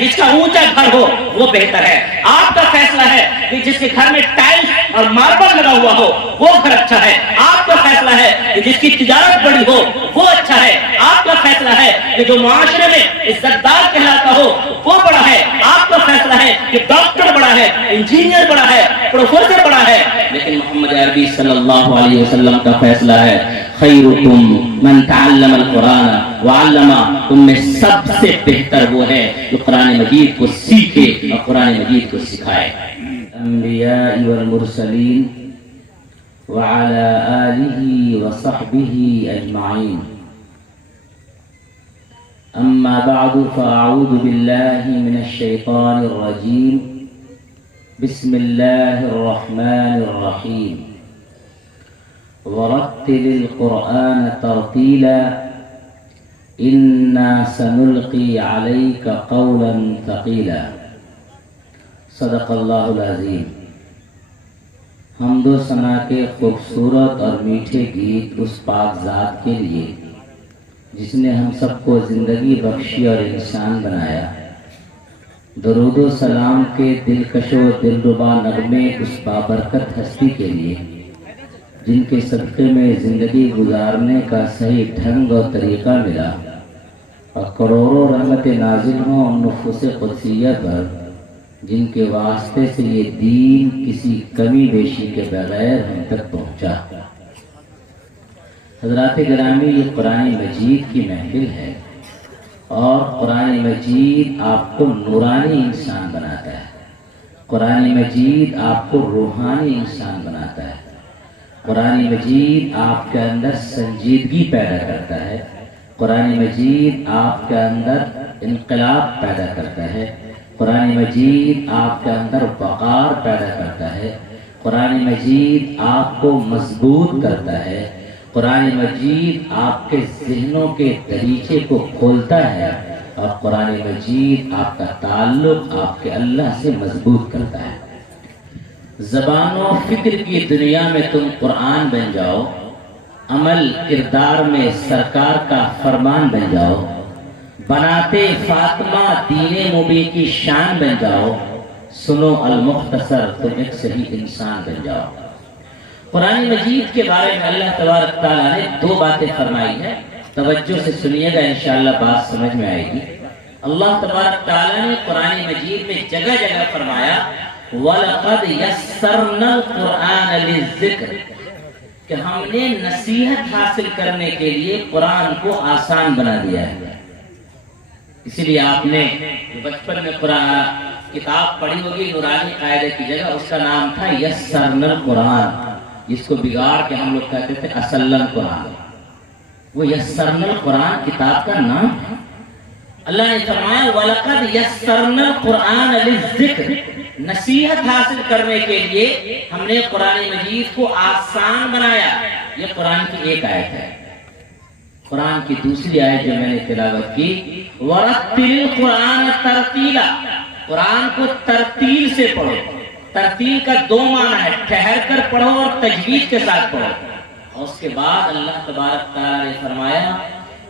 جس کا اونچا گھر ہو وہ بہتر ہے. آپ کا فیصلہ ہے کہ جس کے گھر میں ٹائلز اور ماربل لگا ہوا ہو وہ گھر اچھا ہے. آپ کا فیصلہ ہے کہ جس کی تجارت بڑی ہو وہ اچھا ہے. آپ کا فیصلہ ہے کہ جو معاشرے میں عزت دار کہلاتا ہو وہ بڑا ہے. آپ کا فیصلہ ہے کہ ڈاکٹر بڑا ہے, انجینئر بڑا ہے, پروفیسر بڑا ہے. لیکن محمد عربی صلی اللہ علیہ وسلم کا فیصلہ ہے خیرکم من تعلم القرآن وعلمہ. تم میں سب سے بہتر وہ ہے جو قرآن مجید کو سیکھے اور قرآن مجید کو سکھائے. انبیاء والمرسلین وعلى آلہ وصحبہ اجمعین. اما بعد فاعوذ باللہ من الشیطان الرجیم. بسم اللہ الرحمن الرحیم. ورتل القرآن ترتیلا انا سنلقی علیک قولا ثقیلا. صدق اللہ العظیم. حمد و ثنا کے خوبصورت اور میٹھے گیت اس پاک ذات کے لیے جس نے ہم سب کو زندگی بخشی اور انسان بنایا. درود و سلام کے دلکش و دلربا نغمے اس بابرکت ہستی کے لیے جن کے صدقے میں زندگی گزارنے کا صحیح ڈھنگ اور طریقہ ملا, اور کروڑوں رحمت نازل ہوں ان نفوس قدسیہ پر جن کے واسطے سے یہ دین کسی کمی بیشی کے بغیر ہم تک پہنچا. حضرات گرامی, یہ قرآن مجید کی محفل ہے اور قرآن مجید آپ کو نورانی انسان بناتا ہے. قرآن مجید آپ کو روحانی انسان بناتا ہے. قرآن مجید آپ کے اندر سنجیدگی پیدا کرتا ہے. قرآن مجید آپ کے اندر انقلاب پیدا کرتا ہے. قرآن مجید آپ کے اندر وقار پیدا کرتا ہے. قرآن مجید آپ کو مضبوط کرتا ہے. قرآن مجید آپ کے ذہنوں کے دریچے کو کھولتا ہے اور قرآن مجید آپ کا تعلق آپ کے اللہ سے مضبوط کرتا ہے. زبان و فکر کی دنیا میں تم قرآن بن جاؤ, عمل کردار میں سرکار کا فرمان بن جاؤ, بناتے فاطمہ دین مبین کی شان بن جاؤ, سنو المختصر تم ایک صحیح انسان بن جاؤ. قرآن مجید کے بارے میں اللہ تبارک تعالیٰ نے دو باتیں فرمائی ہیں. توجہ سے سنیے گا, انشاءاللہ بات سمجھ میں آئے گی. اللہ تبارک تعالیٰ نے قرآن مجید میں جگہ جگہ فرمایا وَلَقَدْ يَسَّرْنَا الْقُرْآنَ لِلذِّكْرِ, کہ ہم نے نصیحت حاصل کرنے کے لیے قرآن کو آسان بنا دیا ہے. اسی لیے آپ نے بچپن میں قرآن کتاب پڑھی ہوگی نورانی قاعدے کی جگہ, اس کا نام تھا یسرنا القرآن, جس کو بگاڑ کے ہم لوگ کہتے تھے اسلم قرآن. وہ یسرنا القرآن کتاب کا نام ہے. اللہ نے فرمایا وَلَقَدْ يَسَّرْنَا الْقُرْآنَ لِلذِّكْرِ, نصیحت حاصل کرنے کے لیے ہم نے قرآن مجید کو آسان بنایا. یہ قرآن کی ایک آیت ہے. قرآن کی دوسری آیت جو میں نے تلاوت کی وَرَتِّلِ الْقُرْآنَ تَرْتِيلًا, قرآن کو ترتیل سے پڑھو. ترتیل کا دو معنی ہے, ٹھہر کر پڑھو اور تجوید کے ساتھ پڑھو. اور اس کے بعد اللہ تبارک تعالیٰ نے فرمایا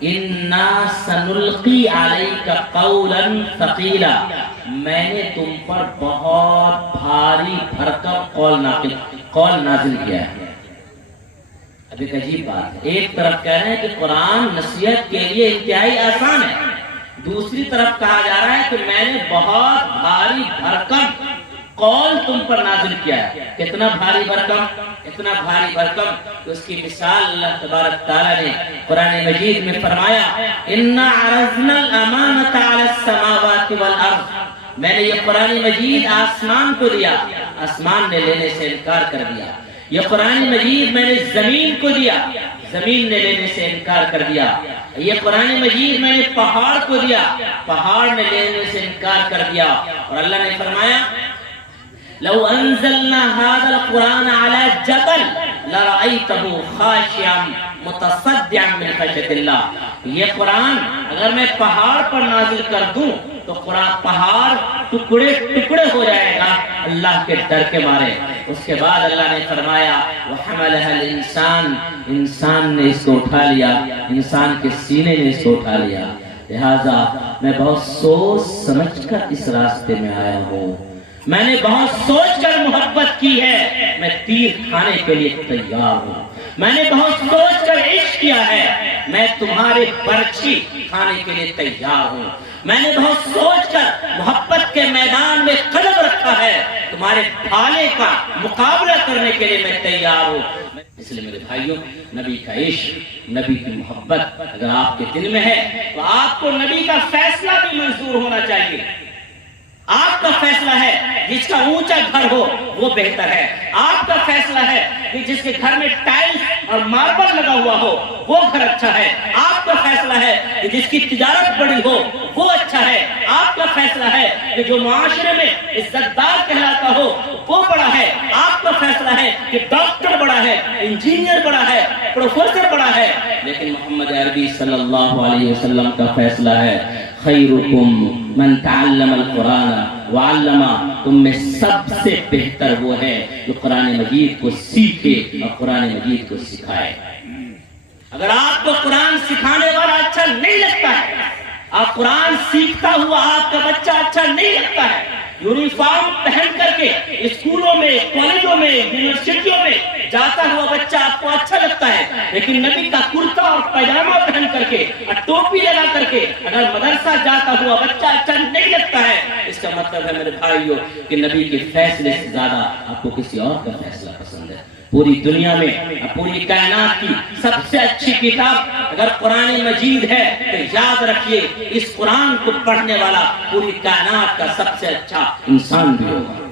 اِنَّا سَنُلْقِي عَلَيْكَ قَوْلًا ثَقِيلًا, میں نے تم پر بہت بھاری بھرکم قول نازل کیا ہے. اب ایک عجیب بات ہے, ایک طرف کہہ رہے ہیں کہ قرآن نصیحت کے لیے انتہائی آسان ہے, دوسری طرف کہا جا رہا ہے کہ میں نے بہت بھاری بھرکم قول تم پر نازل کیا ہے. کتنا بھاری بھرکم, اتنا بھاری بھرکم کہ اس کی مثال اللہ تبارک تعالیٰ نے قرآن مجید میں فرمایا اِنَّا عَرَضْنَا الْأَمَانَةَ عَلَى السَّمَاوَاتِ وَالْأَرْضِ, میں نے یہ قرآن مجید آسمان کو دیا, آسمان نے لینے سے انکار کر دیا. یہ قرآن مجید میں نے زمین کو دیا, زمین نے لینے سے انکار کر دیا. یہ قرآن مجید میں نے پہاڑ کو دیا, پہاڑ نے لینے سے انکار کر دیا. اور اللہ نے فرمایا لو انزلنا هذا القرآن على جبل لرأيته خاشعا متصدعا من خشية الله, یہ قرآن اگر میں پہاڑ پر نازل کر دوں تو قرآن پہاڑ ٹکڑے ٹکڑے ہو جائے گا اللہ کے ڈر کے مارے. اس کے بعد اللہ نے فرمایا وَحَمَلَهَا الْإِنسان, انسان نے اس کو اٹھا لیا, انسان کے سینے نے اس کو اٹھا لیا. لہذا میں بہت سوچ سمجھ کر اس راستے میں آیا ہوں، میں نے بہت سوچ کر محبت کی ہے، میں تیر کھانے کے لیے تیار ہوں، میں نے بہت سوچ کر عشق کیا ہے، میں تمہارے برچھی کھانے کے لیے تیار ہوں، میں نے بہت سوچ کر محبت کے میدان میں قدم رکھا ہے، تمہارے بھالے کا مقابلہ کرنے کے لیے میں تیار ہوں۔ اس لیے میرے بھائیوں، نبی کا عشق، نبی کی محبت اگر آپ کے دل میں ہے تو آپ کو نبی کا فیصلہ بھی منظور ہونا چاہیے۔ آپ کا فیصلہ ہے جس کا اونچا گھر ہو وہ بہتر ہے، آپ کا فیصلہ ہے کہ جس کے گھر میں ٹائلز اور ماربل لگا ہوا ہو وہ گھر اچھا ہے، آپ کا فیصلہ ہے کہ جس کی تجارت بڑی ہو وہ اچھا ہے، آپ کا فیصلہ ہے کہ جو معاشرے میں عزت دار کہلاتا ہو وہ بڑا ہے، آپ کا فیصلہ ہے کہ ڈاکٹر بڑا ہے، انجینئر بڑا ہے، پروفیسر بڑا ہے۔ لیکن محمد عربی صلی اللہ علیہ وسلم کا فیصلہ ہے خیرکم من تعلم القرآن وعلم، تم میں سب سے بہتر وہ ہے جو قرآن مجید کو سیکھے اور قرآن مجید کو سکھائے۔ اگر آپ کو قرآن سکھانے والا اچھا نہیں لگتا ہے، آپ قرآن سیکھتا ہوا آپ کا بچہ اچھا نہیں لگتا ہے، یونیفارم پہن کر کے اسکولوں میں، کالجوں میں، یونیورسٹیوں میں جاتا ہوا بچہ آپ کو اچھا لگتا ہے، لیکن نبی کا کرتا اور پیجامہ پہن کر کے اور ٹوپی لگا کر کے اگر مدرسہ جاتا ہوا بچہ اچھا نہیں لگتا ہے، اس کا مطلب ہے میرے بھائیوں کہ نبی کے فیصلے سے زیادہ آپ کو کسی اور کا فیصلہ پسند ہے۔ پوری دنیا میں، پوری کائنات کی سب سے اچھی کتاب اگر قرآن مجید ہے تو یاد رکھیے اس قرآن کو پڑھنے والا پوری کائنات کا سب سے اچھا انسان بھی ہوگا۔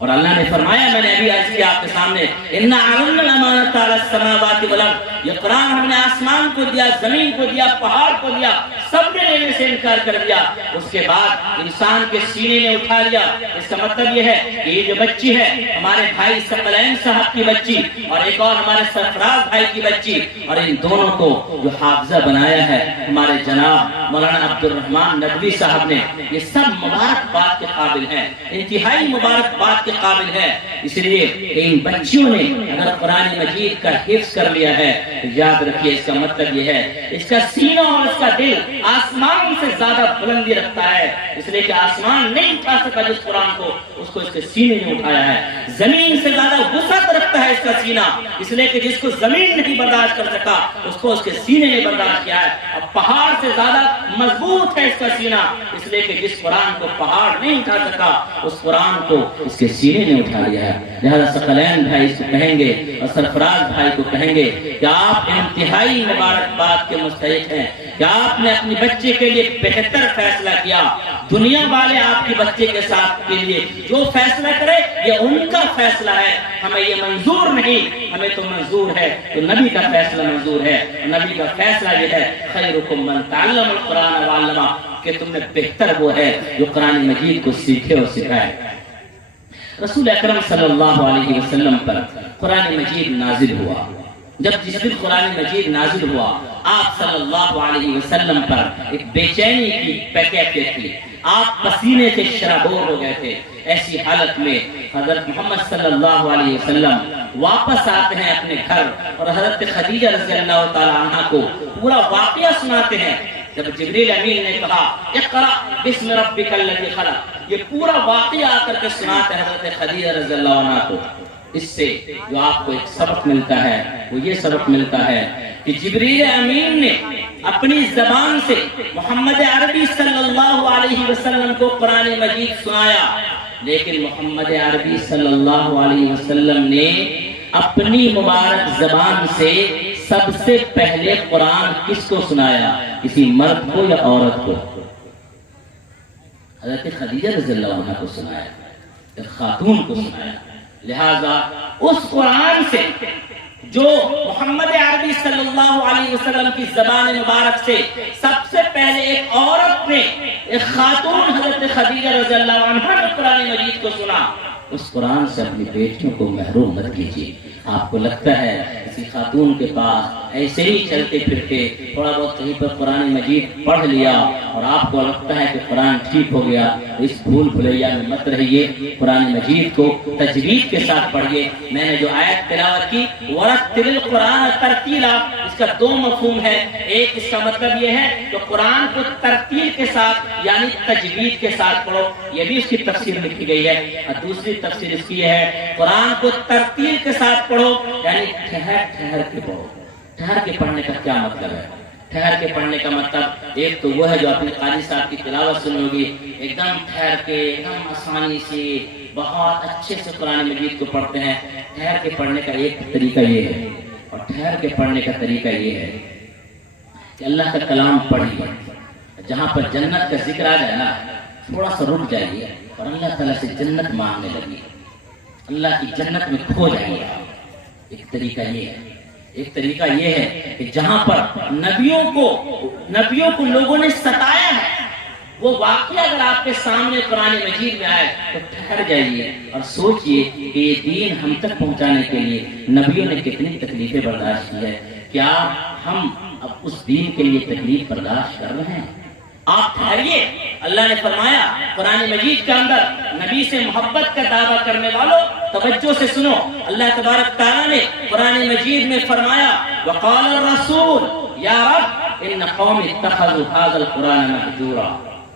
اور اللہ نے فرمایا، میں نے ابھی عرض کیا آپ کے سامنے، اِنَّا عَرَضْنَا الْأَمَانَةَ عَلَى السَّمَاوَاتِ وَالْأَرْضِ، یہ قرآن ہم نے آسمان کو دیا، زمین کو دیا، پہاڑ کو دیا، سب نے لینے سے انکار کر دیا، اس کے بعد انسان کے سینے نے اٹھا لیا۔ اس کا مطلب یہ ہے کہ یہ جو بچی ہے ہمارے بھائی ثقلین صاحب کی بچی اور ایک اور ہمارے سرفراز بھائی کی بچی، اور ان دونوں کو جو حافظہ بنایا ہے ہمارے جناب مولانا عبد الرحمن ندوی صاحب نے، یہ سب مبارکباد کے قابل ہیں، انتہائی مبارکباد کے قابل ہے۔ اس لیے ان بچیوں نے اگر قرآن مجید کا حفظ کر لیا ہے تو یاد رکھیے اس کا مطلب یہ ہے اس کا سینہ اور اس کا دل آسمان سے زیادہ بلندی رکھتا ہے، اس لیے کہ آسمان نہیں اٹھا سکا جس قرآن کو، اس کو اس کے سینے نے اٹھایا ہے۔ زمین سے زیادہ وسعت رکھتا ہے اس کا سینہ، اس لیے کہ جس کو زمین نہیں برداشت کر سکا اس کو اس کے سینے نے برداشت کیا ہے۔ اور پہاڑ سے زیادہ مضبوط ہے اس کا سینہ، اس لیے کہ جس قرآن کو پہاڑ نہیں اٹھا سکا اس قرآن کو اس کے سینے نے اٹھا لیا ہے۔ لہذا ثقلین بھائی اس کو کہیں گے اور سرفراز بھائی کو کہیں گے کہ آپ انتہائی مبارکباد کے مستحق ہیں کہ آپ نے اپنی بچے کے لیے بہتر فیصلہ کیا۔ دنیا والے آپ کے بچے کے ساتھ کے لیے جو فیصلہ کرے یہ ان کا فیصلہ ہے، ہمیں یہ منظور نہیں، ہمیں تو منظور ہے تو نبی کا فیصلہ منظور ہے۔ نبی کا فیصلہ یہ ہے خیرکم من تعلم القرآن وعلمہ، کہ تم میں بہتر وہ ہے جو قرآن مجید کو سیکھے اور سکھائے۔ رسول اکرم صلی اللہ علیہ وسلم پر قرآن مجید نازل ہوا، جب جس دن قرآن مجید نازل ہوا آپ صلی اللہ علیہ وسلم پر ایک بے چینی کی پیکیفیت تھی، آپ پسینے سے شرابور ہو گئے تھے۔ ایسی حالت میں حضرت محمد صلی اللہ علیہ وسلم واپس آتے ہیں اپنے گھر اور حضرت خدیجہ رضی اللہ تعالی عنہ کو پورا واقعہ سناتے ہیں۔ جب جبریل امین نے کہا اقرأ بسم ربک الذی خلق، یہ پورا واقعہ آ کر کے سناتے ہیں حضرت خدیجہ رضی اللہ عنہ کو۔ اس سے جو آپ کو ایک سبق ملتا ہے وہ یہ سبق ملتا ہے کہ جبریل امین نے اپنی زبان سے محمد عربی صلی اللہ علیہ وسلم کو قرآن مجید سنایا، لیکن محمد عربی صلی اللہ علیہ وسلم نے اپنی مبارک زبان سے سب سے پہلے قرآن کس کو سنایا؟ کسی مرد کو یا عورت کو؟ حضرت خدیجہ رضی اللہ عنہ کو سنایا، ایک خاتون کو سنایا۔ لہذا اس قرآن سے جو محمد عربی صلی اللہ علیہ وسلم کی زبان مبارک سے سب سے پہلے ایک عورت نے، ایک خاتون حضرت خدیجہ رضی اللہ عنہ نے قرآن مجید کو سنا، اس قرآن سے اپنی بیٹیوں کو محروم مت کیجیے۔ آپ کو لگتا ہے کسی خاتون کے پاس ایسے ہی چلتے پھرتے تھوڑا بہت کہیں پر قرآن مجید پڑھ لیا اور آپ کو لگتا ہے کہ قرآن ٹھیک ہو گیا، اس بھول بھلیا میں مت رہیے، قرآن مجید کو تجوید کے ساتھ پڑھیے۔ میں نے جو آیت تلاوت کی وَرَتِّلِ الْقُرْآنَ تَرْتِیلًا، اس اس کا دو مفہوم ہے. ایک اس کا مطلب یہ ہے کہ قرآن کو ترتیل کے ساتھ یعنی تجوید کے ساتھ پڑھو، یہ بھی اس کی تفسیر لکھی گئی ہے. اور دوسری تفسیر اس کی ہے قرآن کو ترتیل کے ساتھ پڑھو یعنی ٹھہر ٹھہر کے پڑھو. ٹھہر کے پڑھنے کا کیا مطلب ہے؟ ٹھہر کے پڑھنے کا مطلب ایک تو وہ ہے جو اپنے قاری صاحب کی تلاوت سنو گی، ایک دم ٹھہر کے، ایک دم آسانی سے، بہت اچھے سے قرآن مجید کو پڑھتے ہیں. ٹھہر کے پڑھنے کا ایک طریقہ یہ ہے، اور ٹھہر کے پڑھنے کا طریقہ یہ ہے کہ اللہ کا کلام پڑھیے، جہاں پر جنت کا ذکر آ جائے نا تھوڑا سا رک جائیے اور اللہ تعالیٰ سے جنت مانگنے لگیے، اللہ کی جنت میں کھو جائیے. ایک طریقہ یہ ہے. ایک طریقہ یہ ہے کہ جہاں پر نبیوں کو لوگوں نے ستایا ہے، وہ واقعہ اگر آپ کے سامنے قرآن مجید میں آئے تو ٹھہر جائیے اور سوچئے کہ یہ دین ہم تک پہنچانے کے لیے نبیوں نے کتنی تکلیفیں برداشت کی ہے. کیا ہم اب اس دین کے لیے تکلیف برداشت کر رہے ہیں؟ آپ ٹھہریے. اللہ نے فرمایا قرآن مجید کے اندر نبی سے محبت کا دعویٰ کرنے والوں توجہ سے سنو. اللہ تبارک تعالیٰ نے قرآن مجید میں فرمایا وقال الرسول یا رب ان قوم اتخذوا هذا القرآن مهجورا.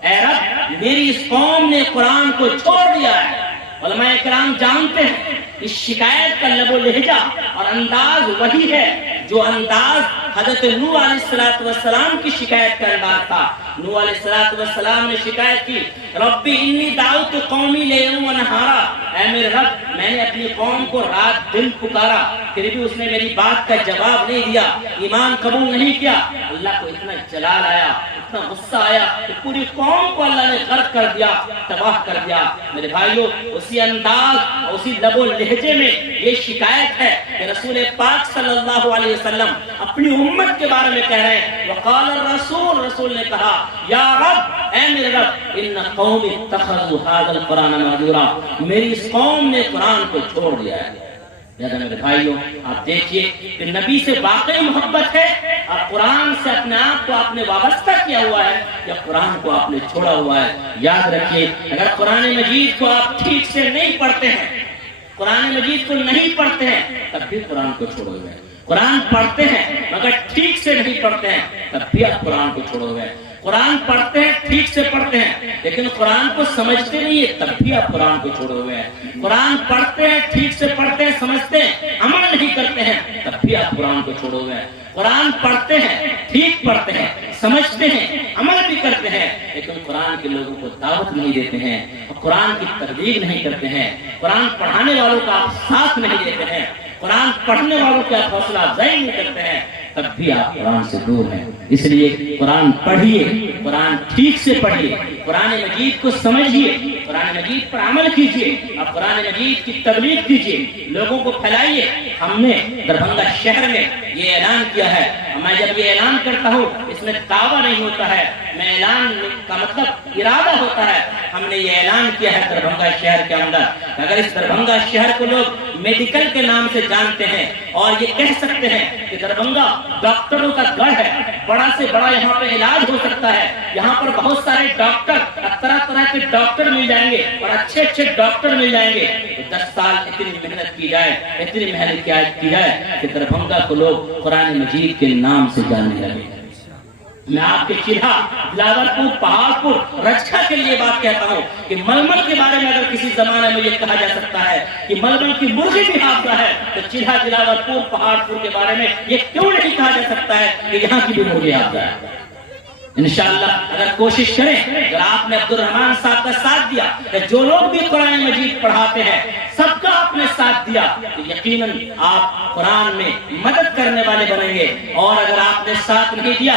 اے رب میری اس قوم نے قرآن کو چھوڑ دیا ہے. علماء کرام جانتے ہیں اس شکایت کا لب و لہجہ اور انداز وہی ہے جو انداز حضرت نوح علیہ السلام کی شکایت کا انداز تھا. نوح علیہ السلام نے شکایت کی ربی انی دعوت قومی لیلا ونہارا. اے میرے رب میں نے اپنی قوم کو رات دن پکارا، پھر بھی اس نے میری بات کا جواب نہیں دیا، ایمان قبول نہیں کیا. اللہ کو اتنا جلال آیا، اتنا غصہ آیا کہ پوری قوم کو اللہ نے غرق کر دیا، تباہ کر دیا. میرے بھائیو اسی انداز اسی لب و لہجے میں یہ شکایت ہے کہ رسول پاک صلی اللہ علیہ وسلم اپنی امت کے بارے میں کہہ رہے ہیں وقال الرسول. رسول نے کہا یا رب اے میرے رب ان قوم اتخذوا هذا القرآن مهجورا. میری اس قوم نے قرآن کو چھوڑ دیا ہے. لہذا میرے بھائیوں آپ دیکھیے کہ نبی سے واقعی محبت ہے اور قرآن سے اپنے آپ کو آپ نے وابستہ کیا ہوا ہے یا قرآن کو آپ نے چھوڑا ہوا ہے. یاد رکھیے اگر قرآن مجید کو آپ ٹھیک سے نہیں پڑھتے ہیں، قرآن مجید کو نہیں پڑھتے ہیں تب بھی قرآن کو چھوڑے ہوئے ہیں. قرآن پڑھتے ہیں مگر ٹھیک سے نہیں پڑھتے ہیں تب بھی آپ قرآن کو چھوڑے ہوئے ہیں. قرآن پڑھتے ہیں ٹھیک سے پڑھتے ہیں لیکن قرآن کو سمجھتے نہیں ہے تب بھی آپ قرآن کو چھوڑے ہوئے ہیں. قرآن پڑھتے ہیں ٹھیک سے پڑھتے ہیں سمجھتے ہیں عمل نہیں کرتے ہیں تب بھی آپ قرآن کو چھوڑے ہوئے ہیں. قرآن پڑھتے ہیں ٹھیک پڑھتے ہیں سمجھتے ہیں عمل بھی کرتے ہیں لیکن قرآن کے لوگوں کو دعوت نہیں دیتے ہیں، قرآن کی تبلیغ نہیں کرتے ہیں، قرآن پڑھانے والوں کا آپ ساتھ نہیں دیتے ہیں، قرآن پڑھنے والوں کی آپ حوصلہ افزائی نہیں کرتے ہیں تب بھی آپ قرآن سے دور ہیں. اس لیے قرآن پڑھیے، قرآن ٹھیک سے پڑھیے، قرآن مجید کو سمجھیے، قرآن مجید پر عمل کیجیے اور قرآن مجید کی تبلیغ کیجیے، لوگوں کو پھیلائیے. ہم نے دربھنگہ شہر میں یہ اعلان کیا ہے. میں جب یہ اعلان کرتا ہوں اس میں دعویٰ نہیں ہوتا ہے، میں اعلان کا مطلب ارادہ ہوتا ہے. ہم نے یہ اعلان کیا ہے دربھنگہ شہر کے اندر اگر اس دربھنگہ شہر کو لوگ میڈیکل کے نام سے جانتے ہیں اور یہ کہہ سکتے ہیں کہ دربھنگہ ڈاکٹروں کا گڑھ ہے، بڑا سے بڑا یہاں پہ علاج ہو سکتا ہے، یہاں پر بہت سارے ڈاکٹر طرح طرح کے ڈاکٹر مل جائیں گے اور اچھے اچھے ڈاکٹر مل جائیں گے، تو 10 سال اتنی محنت کی جائے، اتنی محنت کی جائے کہ دربھنگہ کو لوگ قرآن مجید کے نام سے جاننے لگے. میں آپ کے چلھا، بلاور پور، پہاڑ پور، رچکا کے لیے بات کہتا ہوں کہ ململ کے بارے میں اگر کسی زمانے میں یہ کہا جا سکتا ہے کہ ململ کی مرغی بھی حافظہ ہے تو چلھا، بلاور پور، پہاڑ پور کے بارے میں یہ کیوں نہیں کہا جا سکتا ہے کہ یہاں کی بھی مرغی حافظہ ہے. انشاءاللہ اگر کوشش کریں، اگر آپ نے عبد الرحمان صاحب کا ساتھ دیا کہ جو لوگ بھی قرآن مجید پڑھاتے ہیں سب کا آپ نے ساتھ دیا تو یقیناً آپ قرآن میں مدد کرنے والے بنیں گے. اور اگر آپ نے ساتھ نہیں دیا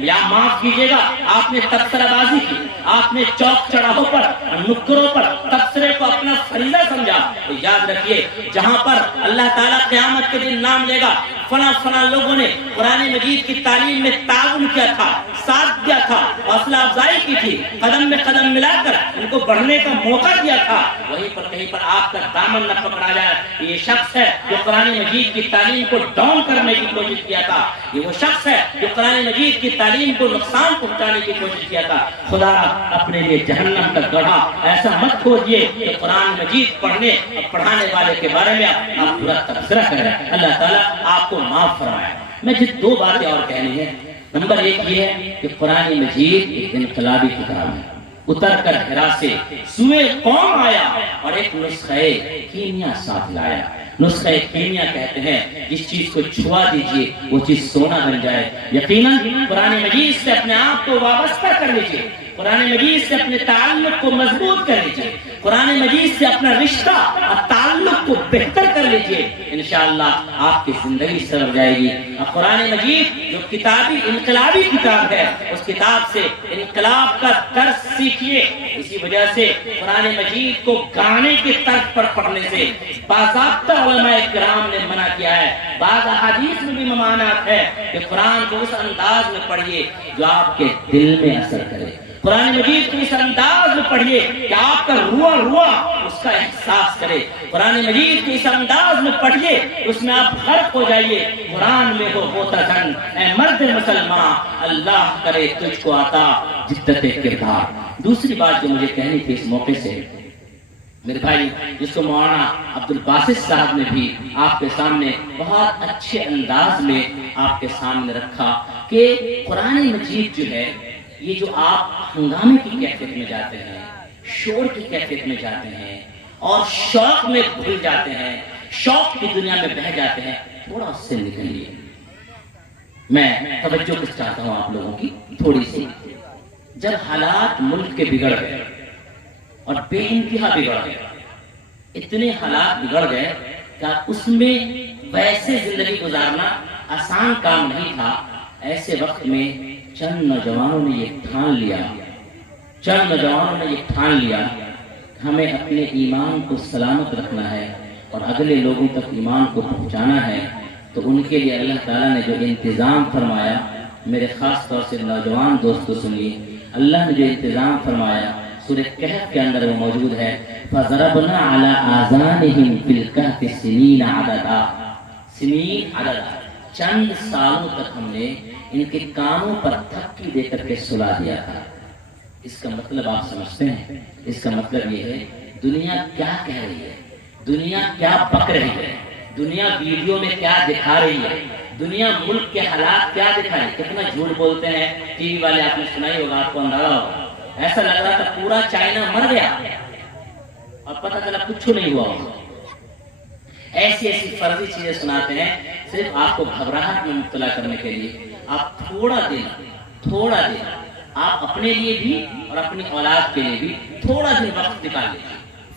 یا معاف کیجیے گا آپ نے تبصرہ بازی کی، آپ نے چوک چڑاہوں پر نکروں پر تبصرے کو اپنا فریضہ سمجھا تو یاد رکھیے جہاں پر اللہ تعالیٰ قیامت کے دن نام لے گا فلاں فلاں لوگوں نے قرآن مجید کی تعلیم میں تعاون کیا تھا، ساتھ دیا تھا، حوصلہ افزائی کی تھی، قدم میں قدم ملا کر ان کو بڑھنے کا موقع دیا تھا، وہیں پر کہیں پر آپ کا دامن نہ پکڑا جائے یہ شخص ہے جو قرآن مجید کی تعلیم کو ڈاؤن کرنے کی کوشش کیا تھا، یہ وہ شخص ہے جو قرآن مجید کی تعلیم کو نقصان پہنچانے کی کوشش کیا تھا. خدا اپنے لیے جہنم کا گڑھا ایسا مت کھوجیے کہ قرآن مجید پڑھنے اور پڑھانے والے کے بارے میں آپ برا تبصرہ کریں. اللہ تعالیٰ آپ کو معاف فرمائے. مجھے دو باتیں اور کہنی ہیں. نمبر ایک یہ ہے کہ قرآن مجید ایک انقلابی کتاب ہے. اتر کر ہرا سے سوئے قوم آیا اور ایک نسخہ کیمیا ساتھ لایا. نسخہ کیمیا کہتے ہیں جس چیز کو چھوا دیجئے وہ چیز سونا بن جائے. یقیناً قرآن مجید سے اپنے آپ کو وابستہ کر لیجئے, قرآن مجید سے اپنے تعلق کو مضبوط کر لیجئے, قرآن مجید سے اپنا رشتہ اور تعلق کو بہتر کر لیجئے. انشاءاللہ آپ کی زندگی سنور جائے گی. اور قرآن مجید جو کتابی انقلابی کتاب ہے, اس کتاب سے انقلاب کا درس سیکھیے. اسی وجہ سے قرآن مجید کو گانے کے طرز پر پڑھنے سے باضابطہ علماء کرام نے منع کیا ہے. بعض احادیث میں بھی ممانعت ہے کہ قرآن کو اس انداز میں پڑھیے جو آپ کے دل میں اثر کرے. قرآن مجید کو اس انداز میں پڑھیے کہ آپ کا روا روا اس کا احساس کرے. قرآن مجید کو اس انداز میں پڑھیے اس میں آپ غرق ہو جائیے. قرآن میں ہو ہوتا دھن اے مرد مسلمان, اللہ کرے تجھ کو عطا جدت کردار. دوسری بات جو مجھے کہنی تھی اس موقع سے, میرے بھائی, جس کو مولانا عبد الباسط صاحب نے بھی آپ کے سامنے بہت اچھے انداز میں آپ کے سامنے رکھا کہ قرآن مجید جو ہے یہ جو آپ ہنگامے کی کیفیت میں جاتے ہیں, شور کی کیفیت میں جاتے ہیں اور شوق میں بھول جاتے ہیں, شوق کی دنیا میں بہہ جاتے ہیں, تھوڑا اس سے نکلیے. میں توجہ کچھ چاہتا ہوں آپ لوگوں کی تھوڑی سی. جب حالات ملک کے بگڑ گئے اور بے انتہا بگڑ گئے, اتنے حالات بگڑ گئے کہ اس میں ویسے زندگی گزارنا آسان کام نہیں تھا. ایسے وقت میں چند نوجوانوں نے یہ ٹھان لیا کہ ہمیں اپنے ایمان کو سلامت رکھنا ہے اور اگلے لوگوں تک ایمان کو پہنچانا ہے. تو ان کے لیے اللہ تعالیٰ نے جو انتظام فرمایا, میرے خاص طور سے نوجوان دوستو سنیے, اللہ نے جو انتظام فرمایا سورہ کہف کے اندر وہ موجود ہے. فَضَرَبْنَا عَلَىٰ آذَانِهِمْ فِي الْكَهْفِ سِنِينَ عَدَدًا. سنین عدد, چند سالوں تک ہم نے ان کے کانوں پر تھپکی دے کر کے سلا دیا تھا. اس کا مطلب آپ سمجھتے ہیں؟ اس کا مطلب یہ ہے دنیا کیا کہہ رہی ہے, دنیا کیا پک رہی ہے, دنیا ویڈیو میں کیا دکھا رہی ہے, دنیا ملک کے حالات کیا دکھا رہی ہے. کتنا جھوٹ بولتے ہیں ٹی وی والے, آپ نے سنائی ہوگا, آپ کو اندازہ ہوگا. ایسا لگ رہا تھا پورا چائنا مر گیا اور پتہ چلا کچھ نہیں ہوا. ایسی ایسی فرضی چیزیں سناتے ہیں صرف آپ کو گھبراہٹ میں مبتلا کرنے کے لیے. آپ تھوڑا دن آپ اپنے لیے بھی اور اپنی اولاد کے لیے بھی تھوڑا دن وقت نکال لیجیے,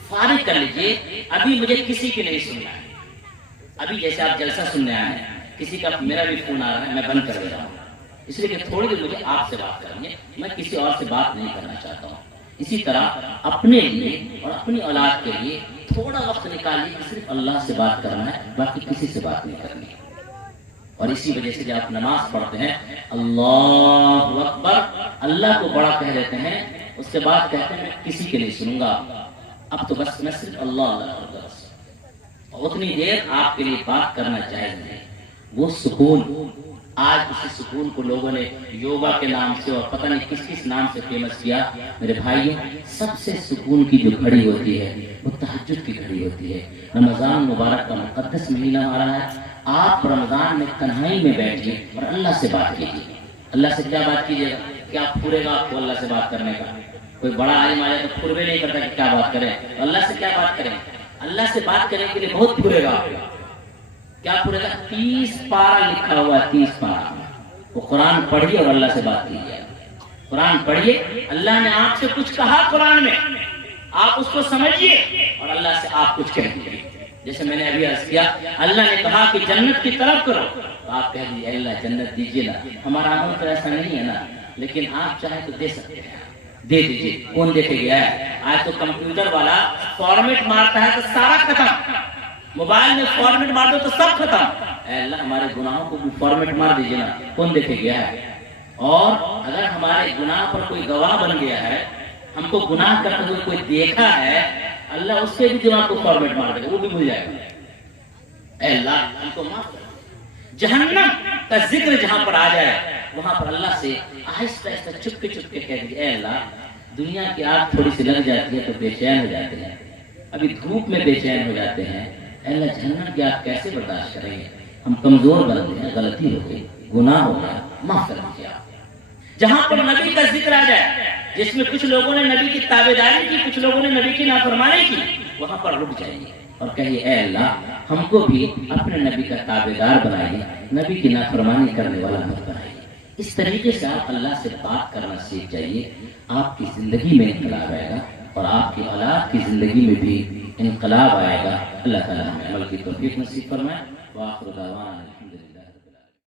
فارغ کر لیجیے. ابھی مجھے کسی کی نہیں سننا ہے. ابھی جیسے آپ جلسہ سننے آئے ہیں, کسی کا میرا بھی فون آ رہا ہے, میں بند کر دے رہا ہوں, اس لیے کہ تھوڑی دیر مجھے آپ سے بات کرنی ہے, میں کسی اور سے بات نہیں کرنا چاہتا ہوں. اسی طرح اپنے لیے اور اپنی اولاد کے لیے تھوڑا وقت نکالیے, صرف اللہ سے بات کرنا ہے, باقی کسی سے بات نہیں کرنی. اور اسی وجہ سے جب آپ نماز پڑھتے ہیں اللہ اکبر, اللہ کو بڑا کہہ دیتے ہیں, اس کے بعد کہتے ہیں میں کسی کے نہیں سنوں گا, اب تو بس میں صرف اللہ کروں گا. اور اتنی دیر آپ کے لیے بات کرنا جائز نہیں. وہ سکون, آج اسی سکون کو لوگوں نے یوگا کے نام سے اور پتہ نہیں کس کس نام سے فیمس کیا. میرے بھائیوں, سب سے سکون کی جو گھڑی ہوتی ہے وہ تہجد کی گھڑی ہوتی ہے. رمضان مبارک کا مقدس مہینہ آ رہا ہے, آپ رمضان میں تنہائی میں بیٹھیے اور اللہ سے بات کیجیے. اللہ سے کیا بات کیجیے گا؟ کیا پھرے گا آپ کو اللہ سے بات کرنے کا؟ کوئی بڑا عالم آ جائے تو پھروے نہیں کرتا کہ کیا بات کریں. اللہ سے کیا بات کریں؟ اللہ سے بات کرنے کے لیے بہت پھرے گا. کیا پورے گا؟ 30 پارہ لکھا ہوا ہے, 30 پارہ. وہ قرآن پڑھیے اور اللہ سے بات کیجیے. قرآن پڑھیے, اللہ نے آپ سے کچھ کہا قرآن میں, آپ اس کو سمجھیے اور اللہ سے آپ کچھ کہہ دیجیے. جیسے میں نے ابھی عرض کیا, اللہ نے کہا کہ جنت کی طرف کرو, تو آپ کہہ دیجیے اللہ جنت دیجیے نا. ہمارا عمل تو ایسا نہیں ہے نا, لیکن آپ چاہیں تو دے سکتے ہیں, دے دیجیے. کون دیکھے گیا ہے؟ آج تو کمپیوٹر والا فارمیٹ مارتا ہے تو سارا ختم, موبائل میں فارمیٹ مار دو تو سب ختم. اے اللہ ہمارے گناہوں کو بھی فارمیٹ مار دیجیے نا, کون دیکھے گیا ہے؟ اور اگر ہمارے گناہ پر کوئی گواہ بن گیا ہے, ہم کو گناہ کرتے ہوئے کوئی دیکھا ہے, اللہ اس کے بھی دماغ کو فارمیٹ مار دے گا, وہ بھی بھول جائے گا. اے اللہ ہم کو معاف کر. جہنم کا ذکر جہاں پر آ جائے وہاں پر اللہ سے آہستہ آہستہ چپکے چپکے کہہ دیجیے, اے اللہ دنیا کی آگ تھوڑی سی لگ جاتی ہے تو بے چین ہو جاتے ہیں, ابھی دھوپ میں بے چین ہو جاتے ہیں, اے اللہ جہنم کی آگ کیسے برداشت کریں گے؟ ہم کمزور بندے ہیں، غلطی ہو گئی، گناہ ہو گیا، معاف کر دیجیے آپ۔ جہاں پر نبی کا ذکر آ جائے، جس میں کچھ لوگوں نے نبی کی تابعداری کی، کچھ لوگوں نے نبی کی نافرمانی کی، وہاں پر رک جائیے اور کہیے اے اللہ ہم کو بھی اپنے نبی کا تابعدار بنائیے، نبی کی نافرمانی کرنے والا مت بنائیے۔ اس طریقے سے آپ اللہ سے بات کرنا سیکھ جائیے، آپ کی زندگی میں انقلاب آئے گا اور آپ کی اولاد کی زندگی میں بھی انقلاب آئے گا۔ اللہ تعالیٰ ہمیں عمل کی توفیق نصیب فرمائے۔ وآخر دعوانا الحمدللہ۔